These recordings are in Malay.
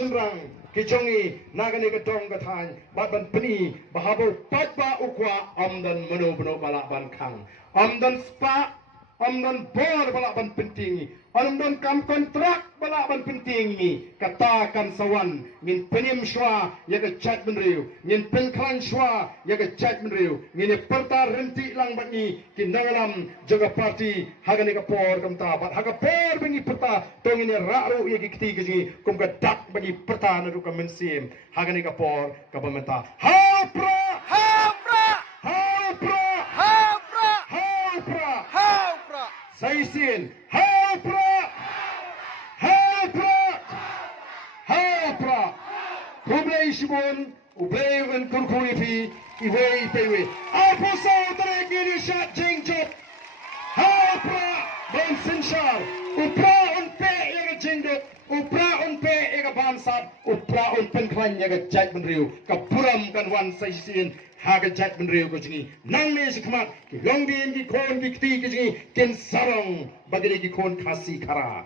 sunrang kijongi nagani katong kathan ban peni bahabo patba ukwa amdan mano bano bala ban khang amdan spa amdan bor bala ban penting amdan kam kontrak bala ban penting ni katakan sawan ngin penim shwa yaga chat benriu ngin penklan shwa yaga chat benriu ngin perta renti lang bani kindangalam jaga parti hagani ka por kamta bat haga por bengi perta tongini raru yagi kiti giji kum ka dak bagi perta na ka mensim hagani ka por ka pementa hapra Hapra! hapra Hapra! hapra Hapra! Saisin hapra hapra hapra Kublai Shibon Ublai and Kurkuripi Iway Pewe Apo Sautare Girisha Jingjop hapra Ban Sinshar Upra on Pe Yaga Jingjop Upra on Pe Yaga Bansat Upra on Penklan Yaga Jatman Riu Kapuram Kanwan Saisin Haga Jatman Riu Kujingi Nang Me Sikmat Ki Yongbi Ki Kon Ki Kti Kujingi Ken Sarong Bagili Ki Kon Kasi Kara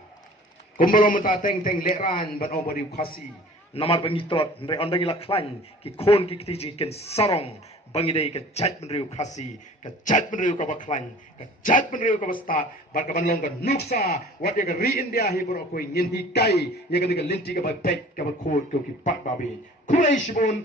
Kumbalo Muta Teng Teng Leran Ban Obari Kasi Namar Bangitot Re On Bagila Klan Ki Kon Ki Kti Kujingi Ken Sarong Bangidei ka Jatman Riu Kasi ka Jatman Riu ka Baklan ka Jatman Riu ka Basta Barkaban Long ka Nuksa Wat Yaga Ri India Hibur Akoy Ngin Hikai Yaga Nika Linti ka Batek ka Bakod Ka Ki Pat Babi Kulay Shibon